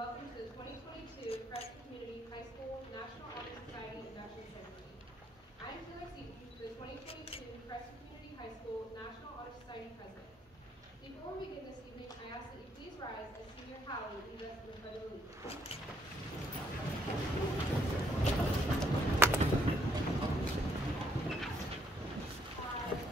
Welcome to the 2022 Preston Community High School National Honor Society Induction Ceremony. I am Taylor Seaton, the 2022 Preston Community High School National Honor Society President. Before we begin this evening, I ask that you please rise as Senior Hallie leads us in the Pledge of Allegiance.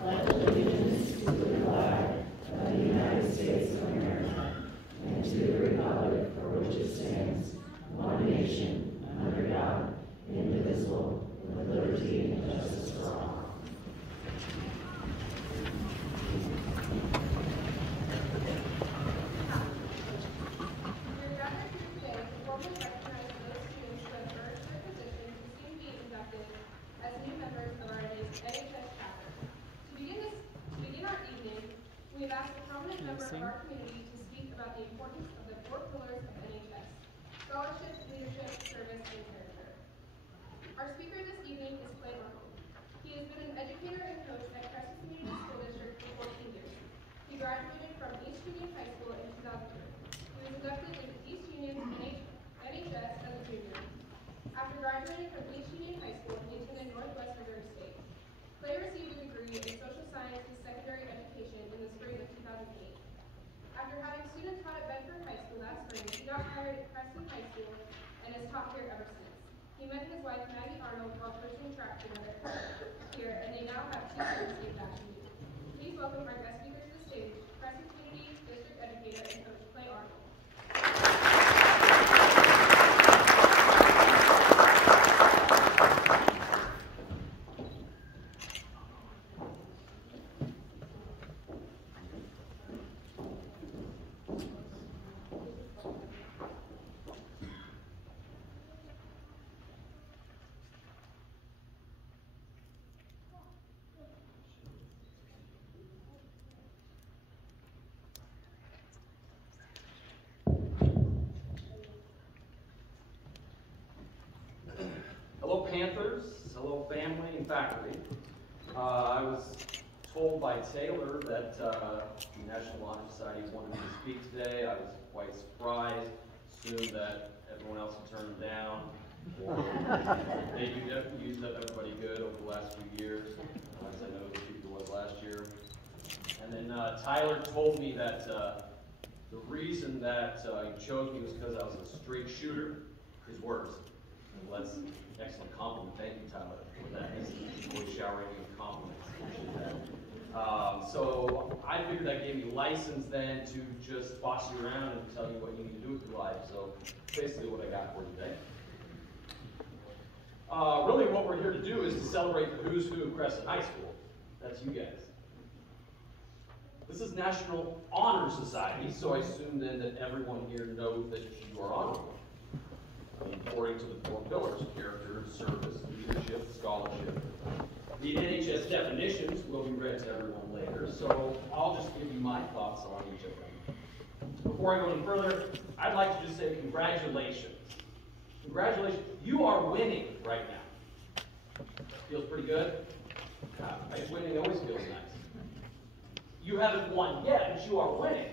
Pledge allegiance to the flag of the United States of America and to the republic for which it stands, one nation, under God, indivisible, with liberty and justice for all. We are gathered here today to formally recognize those students who have earned their position to soon be inducted as new members of our NHS chapter. To begin our evening, we have asked a prominent member of our community to speak about the importance of the 4 pillars of NHS: scholarship, leadership, service, and character. Our speaker this evening is Clay Roland. He has been an educator and coach at Preston Community School District for 14 years. He graduated from East Union High School in 2003. He was inducted into East Union's NHS as a junior. After graduating from East Union High School, he attended Northwest Missouri State. Clay received a degree in social sciences secondary education in the spring of 2008. After having students taught at Bedford High School that spring, he got hired at Preston High School and has taught here ever since. He met his wife, Maggie Arnold, while coaching track together here, and they now have 2 sons named after you. Please welcome our guest speaker to the stage, Preston Community District Educator and Coach Clay Arnold. Hello Panthers, hello family and faculty. I was told by Taylor that the National Honor Society wanted me to speak today. I was quite surprised, assumed that everyone else had turned them down, or they used up everybody good over the last few years, as I know the people was last year. And then Tyler told me that the reason that he chose me was because I was a straight shooter, his words. Well, that's an excellent compliment. Thank you, Tyler, for that. He's showering you with compliments. Appreciate that. So I figured that gave me license then to just boss you around and tell you what you need to do with your life. So basically what I got for you today. Really what we're here to do is to celebrate the who's who of Crescent High School. That's you guys. This is National Honor Society, so I assume then that everyone here knows that you are honorable. According to the 4 pillars: character, service, leadership, scholarship. The NHS definitions will be read to everyone later, so I'll just give you my thoughts on each of them. Before I go any further, I'd like to just say congratulations. Congratulations. You are winning right now. Feels pretty good? Right? Winning always feels nice. You haven't won yet, but you are winning.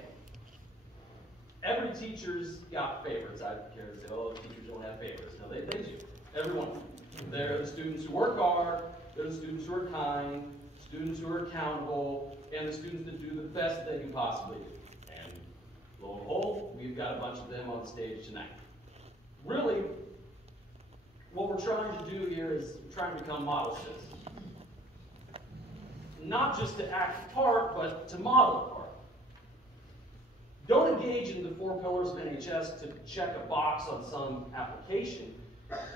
Every teacher's got favorites. I don't care to say, oh, teachers don't have favorites. No, they do. Everyone. They're the students who work hard, they're the students who are kind, students who are accountable, and the students that do the best that they can possibly do. And lo and behold, we've got a bunch of them on the stage tonight. Really, what we're trying to do here is trying to become model citizens. not just to act the part, but to model the part. Don't engage in the 4 pillars of NHS to check a box on some application.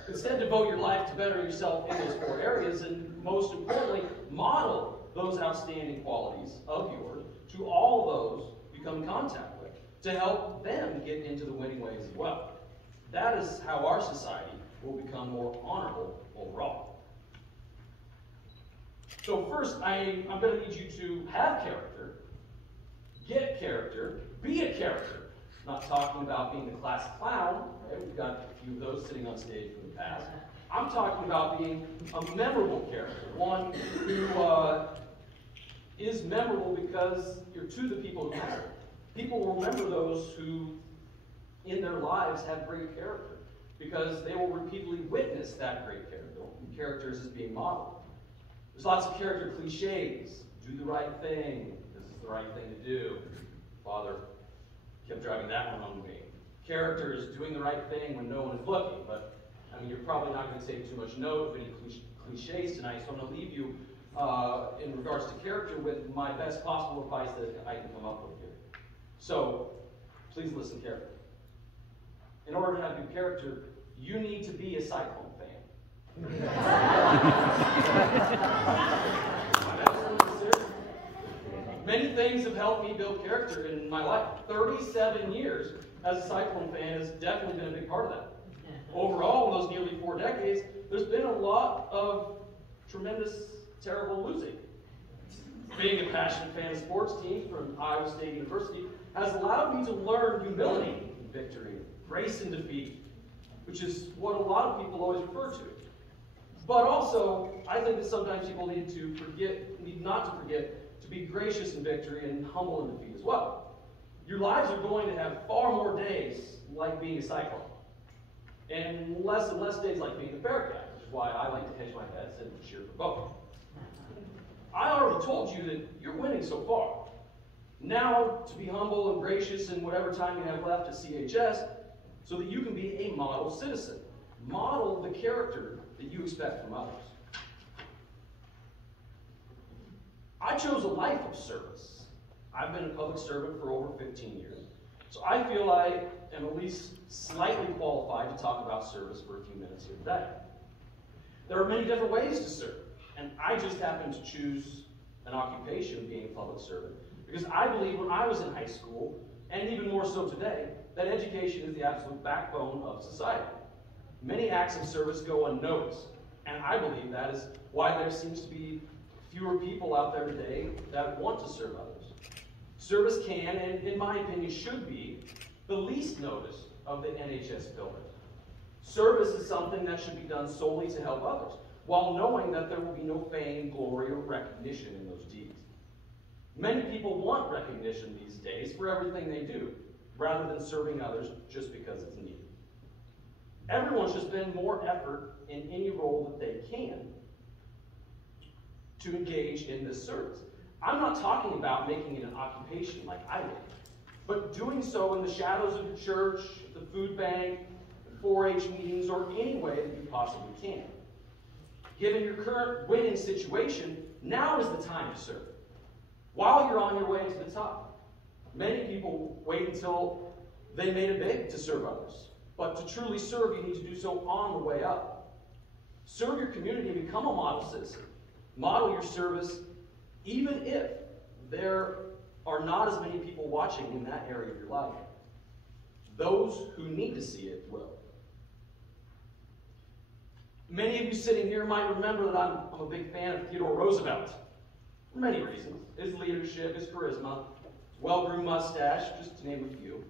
Instead, devote your life to better yourself in those 4 areas, and most importantly, model those outstanding qualities of yours to all those you come in contact with, to help them get into the winning ways as well. That is how our society will become more honorable overall. So first, I'm going to need you to have character, get character, be a character. Not talking about being the class clown, right? We've got a few of those sitting on stage from the past. I'm talking about being a memorable character, one who is memorable because you're to the people who matter. People will remember those who, in their lives, have great character because they will repeatedly witness that great character. Characters as being modeled. There's lots of character cliches. Do the right thing. This is the right thing to do. Father kept driving that one home to me. Characters doing the right thing when no one is looking. But, I mean, you're probably not going to take too much note of any cliches tonight, so I'm going to leave you in regards to character with my best possible advice that I can come up with here. So, please listen carefully. In order to have good character, you need to be a Cyclone fan. Many things have helped me build character in my life. 37 years as a Cyclone fan has definitely been a big part of that. Overall, in those nearly 4 decades, there's been a lot of tremendous, terrible losing. Being a passionate fan of sports teams from Iowa State University has allowed me to learn humility in victory, grace in defeat, which is what a lot of people always refer to. But also, I think that sometimes people need not to forget to be gracious in victory and humble in defeat as well. Your lives are going to have far more days like being a Cyclone, and less days like being a Bearcat, which is why I like to hedge my bets and cheer for both. I already told you that you're winning so far. Now, to be humble and gracious in whatever time you have left at CHS, so that you can be a model citizen. Model the character that you expect from others. I chose a life of service. I've been a public servant for over 15 years, so I feel I am at least slightly qualified to talk about service for a few minutes here today. There are many different ways to serve, and I just happen to choose an occupation, being a public servant, because I believe when I was in high school, and even more so today, that education is the absolute backbone of society. Many acts of service go unnoticed, and I believe that is why there seems to be fewer people out there today that want to serve others. Service can, and in my opinion should be, the least noticed of the NHS pillars. Service is something that should be done solely to help others, while knowing that there will be no fame, glory, or recognition in those deeds. Many people want recognition these days for everything they do, rather than serving others just because it's needed. Everyone should spend more effort in any role that they can to engage in this service. I'm not talking about making it an occupation like I did, but doing so in the shadows of the church, the food bank, the 4-H meetings, or any way that you possibly can. Given your current winning situation, now is the time to serve, while you're on your way to the top. Many people wait until they made it big to serve others. But to truly serve, you need to do so on the way up. Serve your community and become a model citizen. Model your service, even if there are not as many people watching in that area of your life. Those who need to see it will. Many of you sitting here might remember that I'm a big fan of Theodore Roosevelt. For many reasons. His leadership, his charisma, well-groomed mustache, just to name a few.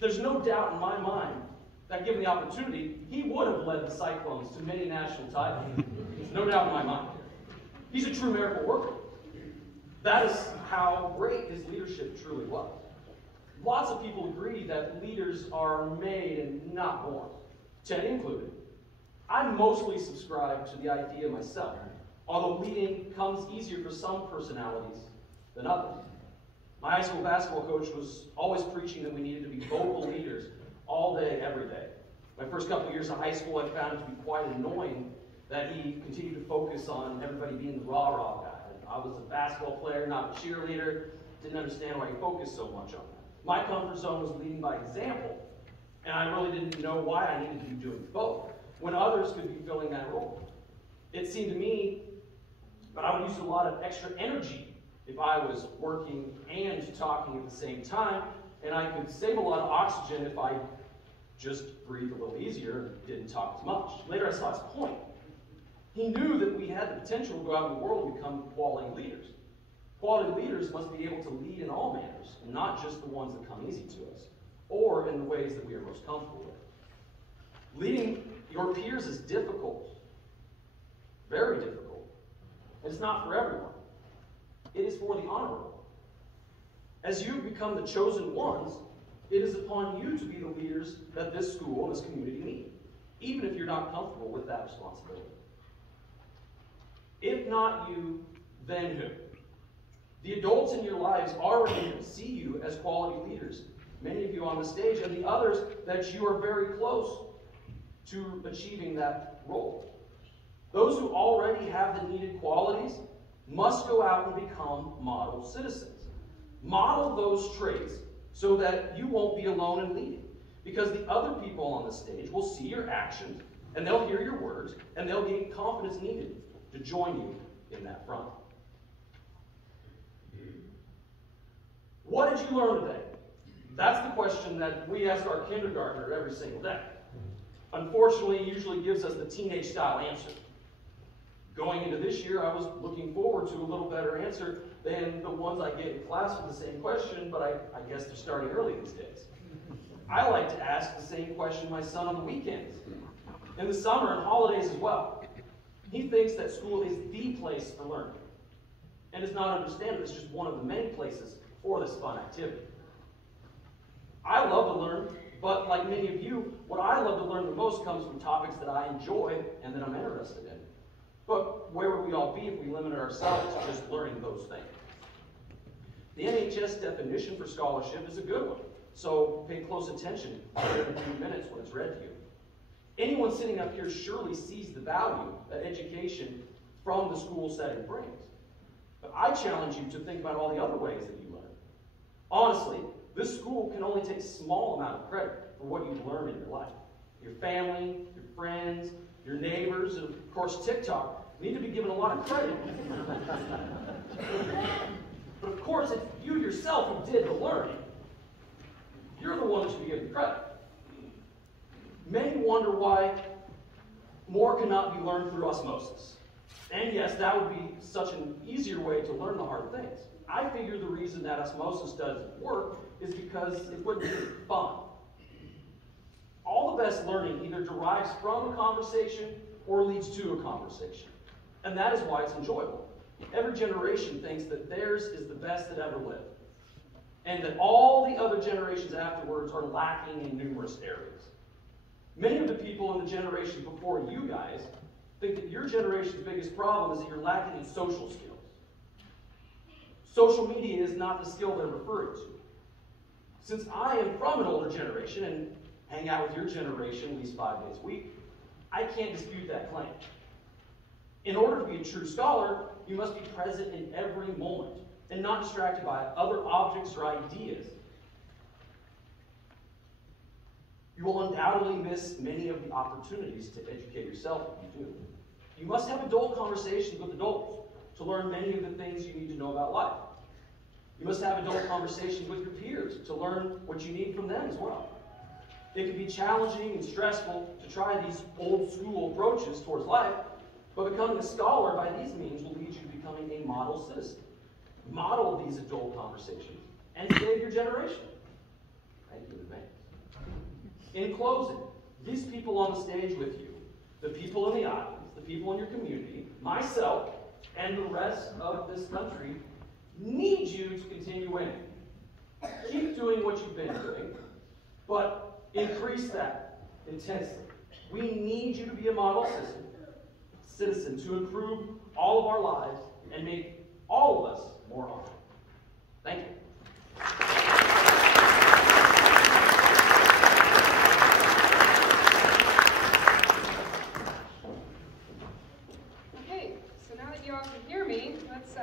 There's no doubt in my mind that given the opportunity, he would have led the Cyclones to many national titles. There's no doubt in my mind. He's a true miracle worker. That is how great his leadership truly was. Lots of people agree that leaders are made and not born, Ted included. I mostly subscribe to the idea myself, although leading comes easier for some personalities than others. My high school basketball coach was always preaching that we needed to be vocal leaders all day, every day. My first couple of years of high school, I found it to be quite annoying that he continued to focus on everybody being the rah-rah guy. I was a basketball player, not a cheerleader. Didn't understand why he focused so much on that. My comfort zone was leading by example, and I really didn't know why I needed to be doing both, when others could be filling that role. It seemed to me that I would use a lot of extra energy if I was working and talking at the same time, and I could save a lot of oxygen if I just breathed a little easier and didn't talk as much. Later I saw his point. He knew that we had the potential to go out in the world and become quality leaders. Quality leaders must be able to lead in all manners, and not just the ones that come easy to us, or in the ways that we are most comfortable with. Leading your peers is difficult, very difficult. It's not for everyone. It is for the honorable. As you become the chosen ones, it is upon you to be the leaders that this school and this community need, even if you're not comfortable with that responsibility. If not you, then who? The adults in your lives already see you as quality leaders, many of you on the stage, and the others that you are very close to achieving that role. Those who already have the needed qualities must go out and become model citizens. Model those traits so that you won't be alone in leading, because the other people on the stage will see your actions, and they'll hear your words, and they'll gain confidence needed to join you in that front. What did you learn today? That's the question that we ask our kindergartner every single day. Unfortunately, it usually gives us the teenage-style answer. Going into this year, I was looking forward to a little better answer than the ones I get in class with the same question, but I guess they're starting early these days. I like to ask the same question my son on the weekends, in the summer and holidays as well. He thinks that school is the place for learning, and does not understand that it's just one of the many places for this fun activity. I love to learn, but like many of you, what I love to learn the most comes from topics that I enjoy and that I'm interested in. But where would we all be if we limited ourselves to just learning those things? The NHS definition for scholarship is a good one, so pay close attention in a few minutes when it's read to you. Anyone sitting up here surely sees the value that education from the school setting brings. But I challenge you to think about all the other ways that you learn. Honestly, this school can only take a small amount of credit for what you've learned in your life. Your family, your friends, your neighbors, and of course TikTok need to be given a lot of credit. But of course, it's you yourself who did the learning. You're the one that should be given credit. Many wonder why more cannot be learned through osmosis. And yes, that would be such an easier way to learn the hard things. I figure the reason that osmosis doesn't work is because it wouldn't be fun. All the best learning either derives from a conversation or leads to a conversation. And that is why it's enjoyable. Every generation thinks that theirs is the best that ever lived, and that all the other generations afterwards are lacking in numerous areas. Many of the people in the generation before you guys think that your generation's biggest problem is that you're lacking in social skills. Social media is not the skill they're referring to. Since I am from an older generation and hang out with your generation at least 5 days a week, I can't dispute that claim. In order to be a true scholar, you must be present in every moment and not distracted by other objects or ideas. You will undoubtedly miss many of the opportunities to educate yourself if you do. You must have adult conversations with adults to learn many of the things you need to know about life. You must have adult conversations with your peers to learn what you need from them as well. It can be challenging and stressful to try these old school approaches towards life, but becoming a scholar by these means will lead you to becoming a model citizen. Model these adult conversations and save your generation. Thank you in advance. In closing, these people on the stage with you, the people in the audience, the people in your community, myself, and the rest of this country need you to continue winning. Keep doing what you've been doing, but increase that intensely. We need you to be a model citizen to improve all of our lives and make all of us more honorable. Thank you. Okay, so now that you all can hear me, let's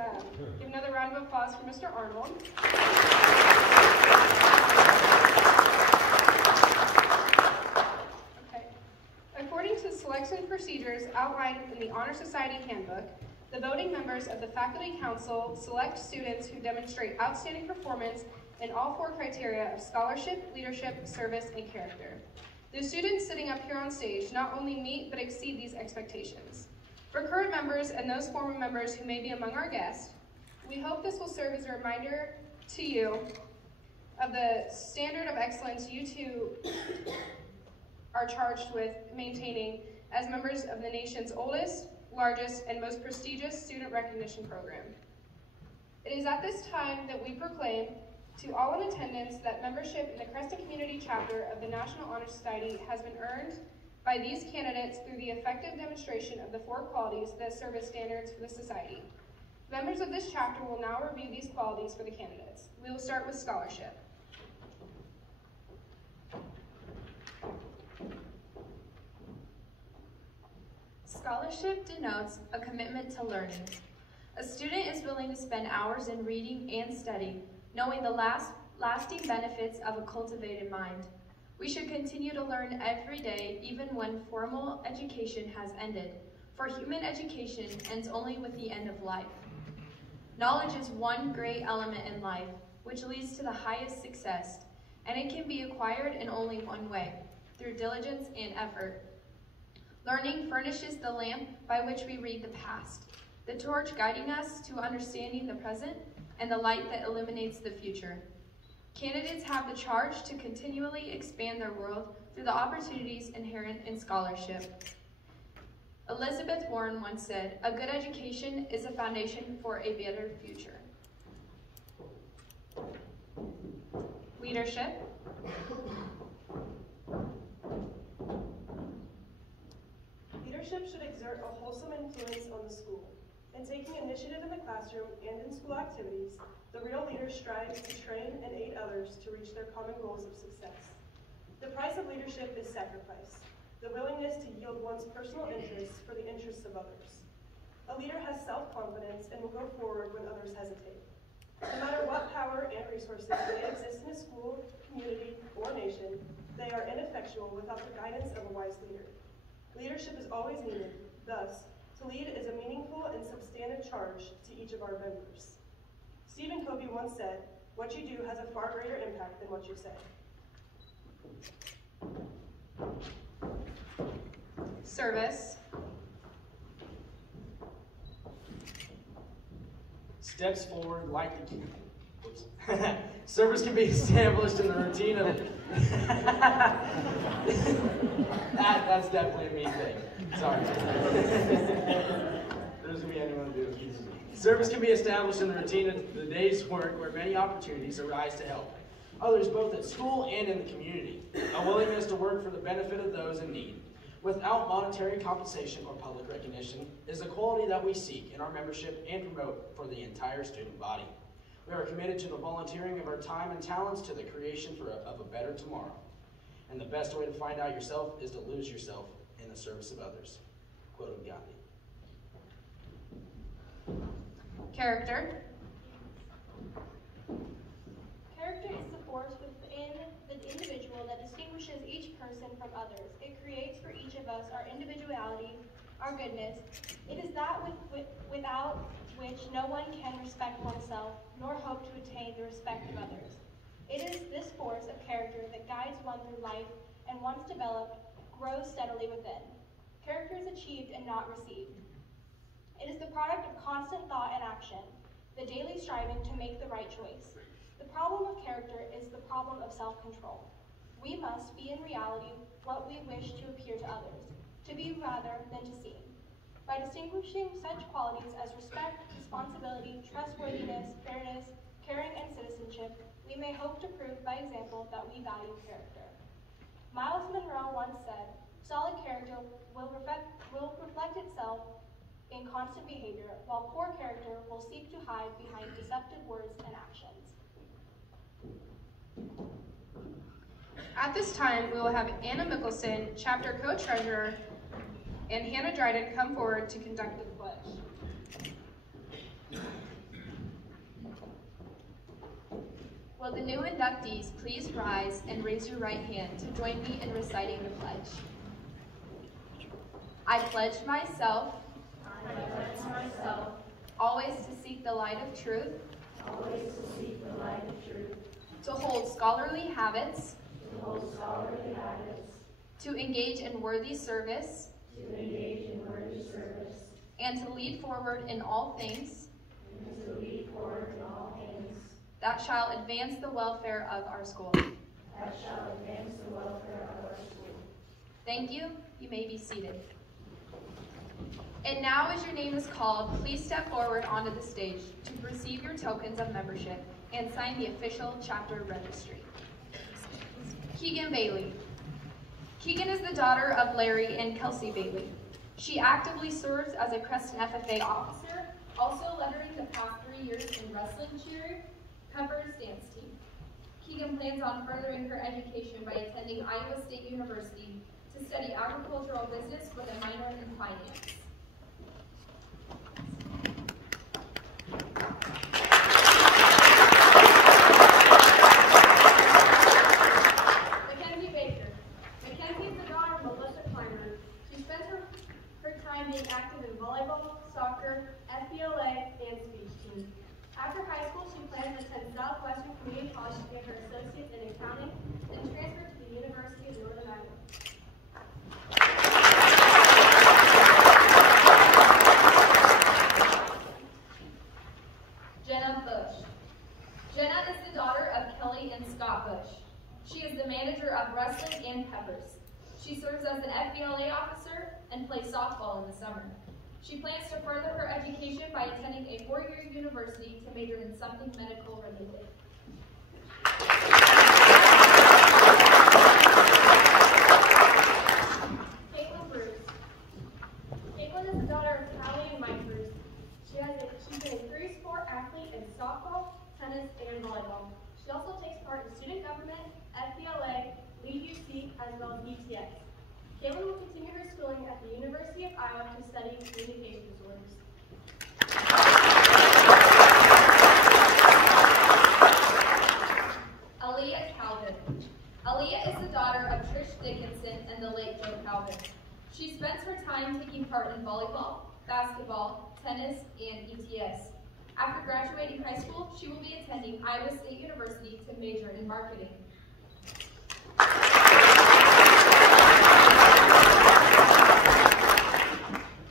voting members of the Faculty Council select students who demonstrate outstanding performance in all 4 criteria of scholarship, leadership, service, and character. The students sitting up here on stage not only meet but exceed these expectations. For current members and those former members who may be among our guests, we hope this will serve as a reminder to you of the standard of excellence you two are charged with maintaining as members of the nation's oldest, largest, and most prestigious student recognition program. It is at this time that we proclaim to all in attendance that membership in the Creston Community Chapter of the National Honor Society has been earned by these candidates through the effective demonstration of the 4 qualities that serve as standards for the Society. Members of this chapter will now review these qualities for the candidates. We will start with scholarship. Scholarship denotes a commitment to learning. A student is willing to spend hours in reading and study, knowing the lasting benefits of a cultivated mind. We should continue to learn every day, even when formal education has ended, for human education ends only with the end of life. Knowledge is one great element in life, which leads to the highest success, and it can be acquired in only one way, through diligence and effort. Learning furnishes the lamp by which we read the past, the torch guiding us to understanding the present, and the light that illuminates the future. Candidates have the charge to continually expand their world through the opportunities inherent in scholarship. Elizabeth Warren once said, "A good education is a foundation for a better future." Leadership. Leadership should exert a wholesome influence on the school. In taking initiative in the classroom and in school activities, the real leader strives to train and aid others to reach their common goals of success. The price of leadership is sacrifice, the willingness to yield one's personal interests for the interests of others. A leader has self-confidence and will go forward when others hesitate. No matter what power and resources may exist in a school, community, or nation, they are ineffectual without the guidance of a wise leader. Leadership is always needed. Thus, to lead is a meaningful and substantive charge to each of our members. Stephen Covey once said, "What you do has a far greater impact than what you say." Service. Steps forward like the service can be established in the routine of that's definitely a me thing. Sorry. There's gonna be anyone to do it. Service can be established in the routine of the day's work where many opportunities arise to help others both at school and in the community. A willingness to work for the benefit of those in need without monetary compensation or public recognition is a quality that we seek in our membership and promote for the entire student body. We are committed to the volunteering of our time and talents to the creation of a better tomorrow. And the best way to find out yourself is to lose yourself in the service of others. Quote of Gandhi. Character. Character is the force within the individual that distinguishes each person from others. It creates for each of us our individuality, our goodness. It is that without which no one can respect oneself, nor hope to attain the respect of others. It is this force of character that guides one through life, and once developed, grows steadily within. Character is achieved and not received. It is the product of constant thought and action, the daily striving to make the right choice. The problem of character is the problem of self-control. We must be in reality what we wish to appear to others, to be rather than to seem. By distinguishing such qualities as respect, responsibility, trustworthiness, fairness, caring, and citizenship, we may hope to prove by example that we value character. Miles Monroe once said, "Solid character will reflect itself in constant behavior, while poor character will seek to hide behind deceptive words and actions." At this time, we will have Anna Mickelson, Chapter Co-Treasurer, and Hannah Dryden come forward to conduct the pledge. Will the new inductees please rise and raise your right hand to join me in reciting the pledge? I pledge myself always to seek the light of truth, always to seek the light of truth, to hold scholarly habits, to hold scholarly habits, to engage in worthy service, to engage in worthy service, and to lead forward in all things and to lead forward in all things that shall advance the welfare of our school. that shall advance the welfare of our school. Thank you. You may be seated. And now, as your name is called, please step forward onto the stage to receive your tokens of membership and sign the official chapter registry. Keegan Bailey. Keegan is the daughter of Larry and Kelsey Bailey. She actively serves as a Creston FFA officer, also lettering the past 3 years in wrestling cheer, Pepper's dance team. Keegan plans on furthering her education by attending Iowa State University to study agricultural business with a minor in finance. Mackenzie Baker. Mackenzie is the daughter of Melissa Clymer. She spends her time being active in volleyball, soccer, FBLA, and speech team. After high school, she plans to attend Southwestern Community College to get her associate in accounting and transfer to the University of Northern Iowa. Jenna Bush. Jenna is the daughter of Kelly and Scott Bush. She is the manager of wrestling and Peppers. She serves as an FBLA officer and plays softball in the summer. She plans to further her education by attending a 4-year university to major in something medical related. Caitlin Bruce. Caitlin is the daughter of Callie and Mike Bruce. She's been a 3-sport athlete in softball, tennis, and volleyball. She also takes part in student government, FBLA, Lead UC, as well as ETX. Caitlin will continue her schooling at the University of Iowa to study communication disorders. Aaliyah Calvin. Aaliyah is the daughter of Trish Dickinson and the late Joe Calvin. She spends her time taking part in volleyball, basketball, tennis, and ETS. After graduating high school, she will be attending Iowa State University to major in marketing.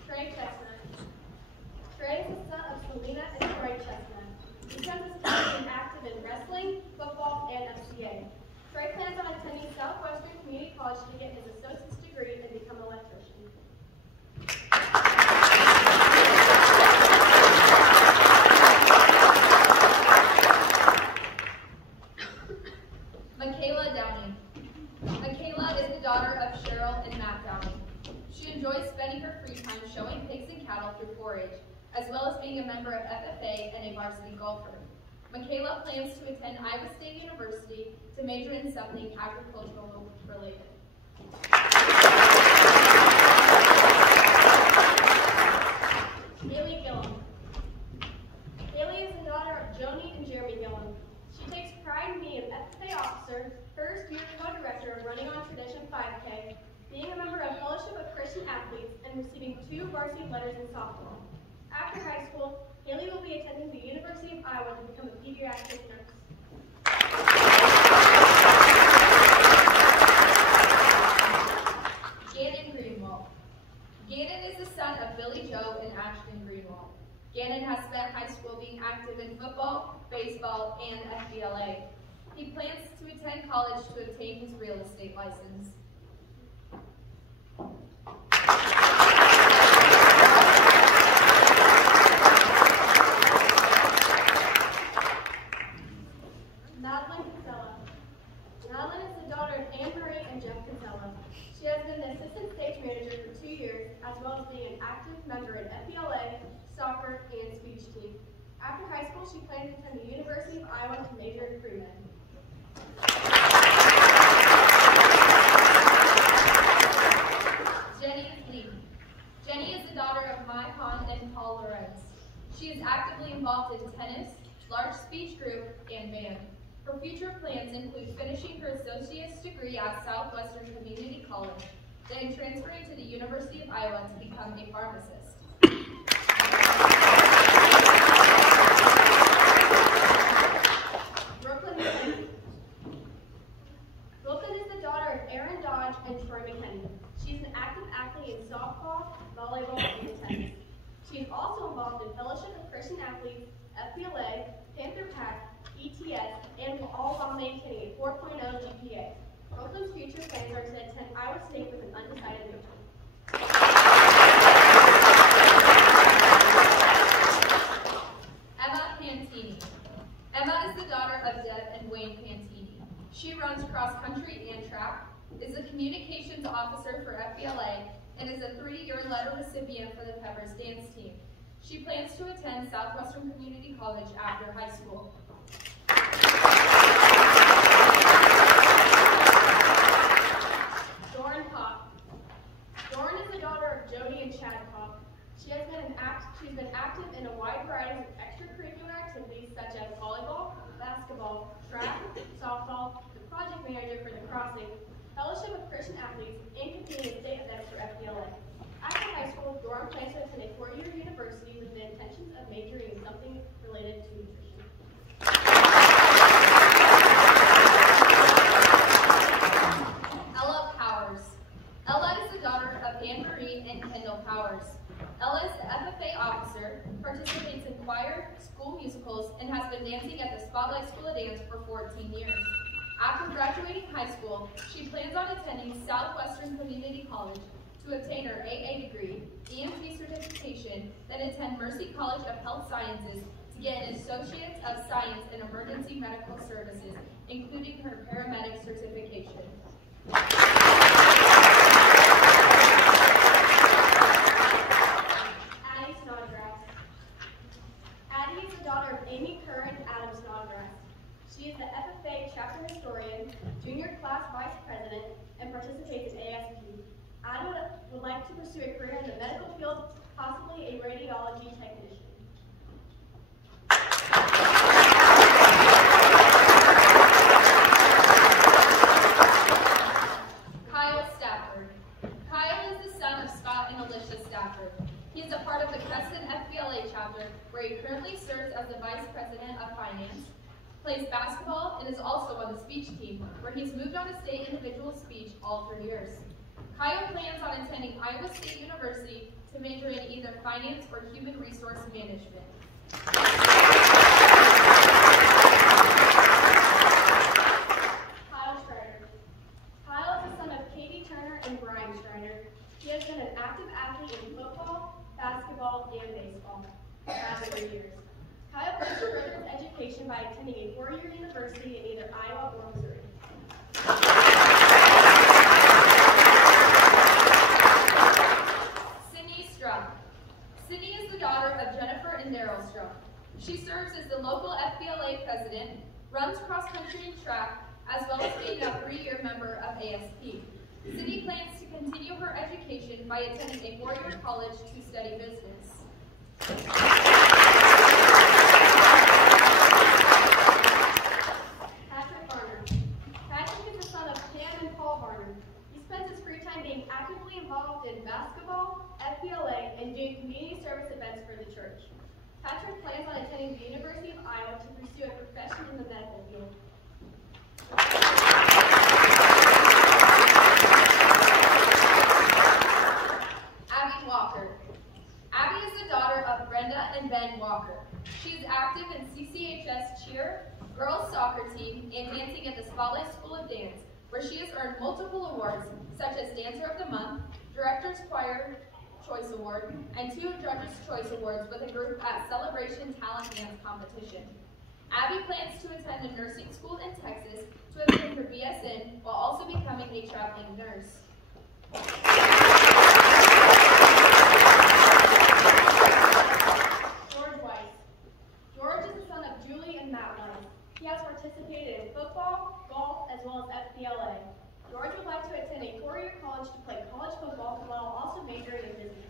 Trey Chestnut. Trey is the son of Selena and Trey Chestnut. He spends his time being active in wrestling, football, and FCA. Trey plans on attending Southwestern Community College to get his associate's degree and become an electrician. Michaela Downey. Michaela is the daughter of Cheryl and Matt Downey. She enjoys spending her free time showing pigs and cattle through 4-H, as well as being a member of FFA and a varsity golfer. Michaela plans to attend Iowa State University to major in something agricultural related. Haley Gillum. Haley is the daughter of Joni and Jeremy Gillum. She takes pride in being an FFA officer, first year co-director of Running on Tradition 5K, being a member of Fellowship of Christian Athletes, and receiving 2 varsity letters in softball. After high school, Haley will be attending the University of Iowa to become a pediatric nurse. Gannon Greenwald. Gannon is the son of Billy Joe and Ashton Greenwald. Gannon has spent high school being active in football, baseball, and FBLA. He plans to attend college to obtain his real estate license. Madeline Kinsella. Madeline is the daughter of Anne Marie and Jeff Kinsella. She has been the assistant stage manager for 2 years, as well as being an active member in FBLA, soccer, and speech team. After high school, she plans to attend the University of Iowa to major in pre-med. Jenny Lee. Jenny is the daughter of Mai Han and Paul Lorenz. She is actively involved in tennis, large speech group, and band. Her future plans include finishing her associate's degree at Southwestern Community College, then transferring to the University of Iowa to become a pharmacist. deserves to attend Iowa State with an undecided major. Emma Pantini. Emma is the daughter of Deb and Wayne Pantini. She runs cross country and track, is a communications officer for FBLA, and is a 3-year letter recipient for the Peppers dance team. She plans to attend Southwestern Community College after high school. Doran Kopp. Doran is the daughter of Jody and Chad Kopp. She's been active in a wide variety of extracurricular activities such as volleyball, basketball, track, softball, the project manager for the crossing, fellowship of Christian athletes, and competing in state events for FBLA. After high school, Doran plans to attend a 4-year university with the intentions of majoring in something related to nutrition. Ella Powers. Ella is the daughter of Anne Marie and Kendall Powers. Ella is the FFA officer, participates in choir, school musicals, and has been dancing at the Spotlight School of Dance for 14 years. After graduating high school, she plans on attending Southwestern Community College to obtain her AA degree, EMT certification, then attend Mercy College of Health Sciences to get an Associate of Science in Emergency Medical Services, including her paramedic certification. Addie Snodgrass. Addie is the daughter of Amy Kerr and Adam Snodgrass. She is the FFA chapter historian, junior class vice president, and participates in ASP. Addie would like to pursue a career in the medical field, possibly a radiology technician. Kyle Stafford. Kyle is the son of Scott and Alicia Stafford. He is a part of the Creston FBLA chapter, where he currently serves as the vice president of finance, plays basketball, and is also on the speech team, where he's moved on to state individual speech all 3 years. Kyle plans on attending Iowa State University to major in either finance or human resource management. Kyle Strider. Kyle is the son of Katie Turner and Brian Strider. He has been an active athlete in football, basketball, and baseball for the past 3 years. Kyle plans to further his education by attending a 4-year university in either Iowa or Missouri. Sydney Struck. Sydney is the daughter of Jennifer and Daryl Struck. She serves as the local FBLA president, runs cross country and track, as well as being a 3-year member of ASP. Sydney plans to continue her education by attending a 4-year college to study business. Patrick Varner. Patrick is the son of Pam and Paul Varner. He spends his free time being actively involved in basketball, FBLA, and doing community service events for the church. Patrick plans on attending the University of Iowa to pursue a profession in the medical field. Abby Walker. Abby is the daughter of Brenda and Ben Walker. She is active in CCHS cheer, girls soccer team, and dancing at the Spotlight School of Dance, where she has earned multiple awards, such as Dancer of the Month, Director's Choir Choice Award, and 2 Judges' Choice Awards with a group at Celebration Talent Dance Competition. Abby plans to attend a nursing school in Texas to obtain her BSN while also becoming a traveling nurse. George Weiss. George is the son of Julie and Matt Weiss. He has participated in football, golf, as well as FBLA. George would like to attend a 4-year college to play college football while also majoring in business.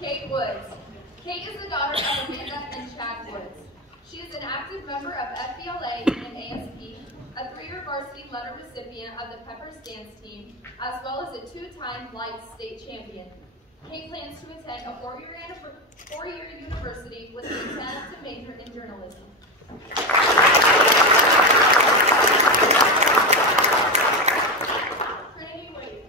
Kate Woods. Kate is the daughter of Amanda and Chad Woods. She is an active member of FBLA and ASP, a 3-year varsity letter recipient of the Peppers dance team, as well as a 2-time Light state champion. Kate plans to attend a 4-year university with the intent to major in journalism. Trinity Wade.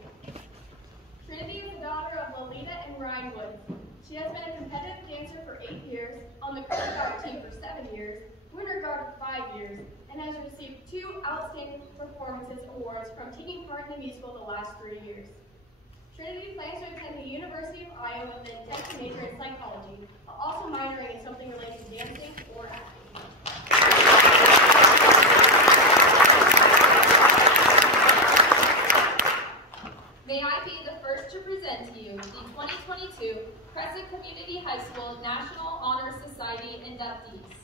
Trinity is the daughter of Lolita and Ryan Woods. She has been a competitive dancer for 8 years, on the Credit Guard team for 7 years, Winter Guard for 5 years, and has received 2 Outstanding Performances awards from taking part in the musical the last 3 years. Trinity plans to attend the University of Iowa with an intent to major in psychology, while also minoring in something related to dancing or acting. May I be the first to present to you the 2022 Crescent Community High School National Honor Society inductees.